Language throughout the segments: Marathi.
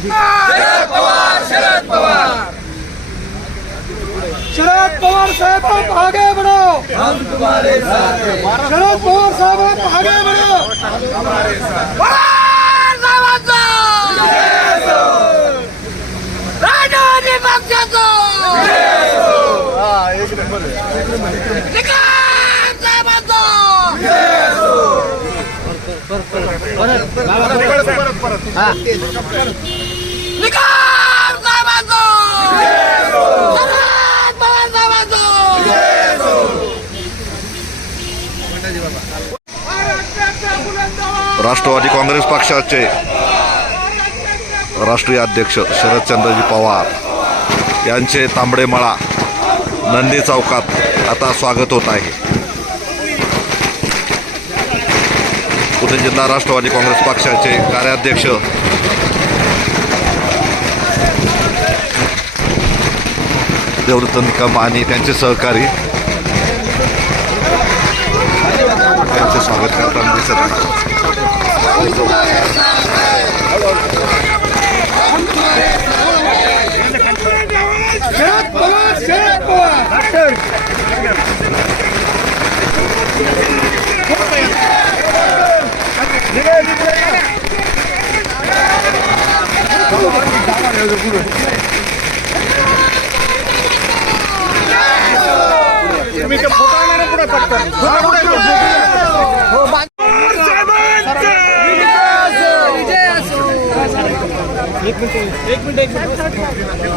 शरद पवार शरद पवार शरद पवार साहब आगे बढ़ो हम तुम्हारे साथ शरद पवार साहब आगे बढ़ो हमारे साथ एक नंबर परत. परत परत परत. राष्ट्रवादी काँग्रेस पक्षाचे राष्ट्रीय अध्यक्ष शरदचंद्रजी पवार यांचे तांबडेमळा नंदी चौकात आता स्वागत होत आहे. पुणे जिल्हा राष्ट्रवादी काँग्रेस पक्षाचे कार्याध्यक्ष देवरतन निकम आणि त्यांचे सहकारी स्वागत करताना दिसत आहे तुम्ही फोटो शरद पवार शरद पवार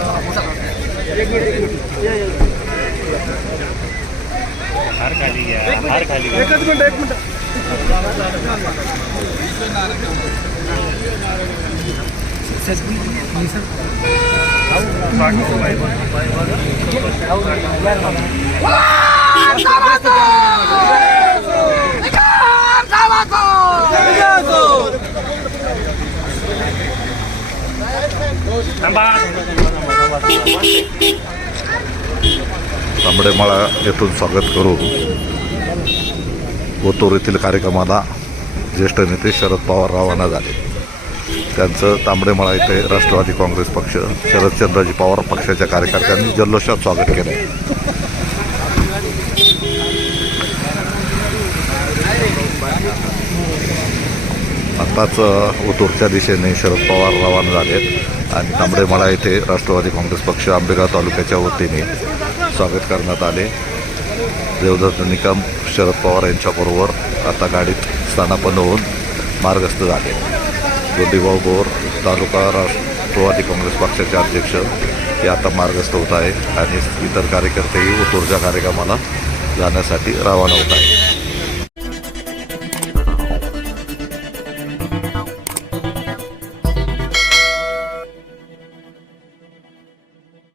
एकच मिनिट एक मिनिट तांबडेमाळा येथून स्वागत करून ओतूर येथील कार्यक्रमाला ज्येष्ठ नेते शरद पवार रवाना झाले. त्यांचं तांबडेमाळा येथे राष्ट्रवादी काँग्रेस पक्ष शरदचंद्रजी पवार पक्षाच्या कार्यकर्त्यांनी जल्लोषात स्वागत केले आत्ताच ओतूरच्या दिशेने शरद पवार रवाना झालेत. आणि तांबडेमाळा येथे राष्ट्रवादी काँग्रेस पक्ष आंबेगाव तालुक्याच्या वतीने स्वागत करण्यात आले. देवदत्त निकम शरद पवार यांच्याबरोबर आता गाडीत स्थानापन्न होऊन मार्गस्थ झाले. ज्योतिभाऊ बोर तालुका राष्ट्रवादी काँग्रेस पक्षाचे अध्यक्ष हे आता मार्गस्थ होत आहे आणि इतर कार्यकर्तेही ओतूरच्या कार्यक्रमाला जाण्यासाठी रवाना होत आहे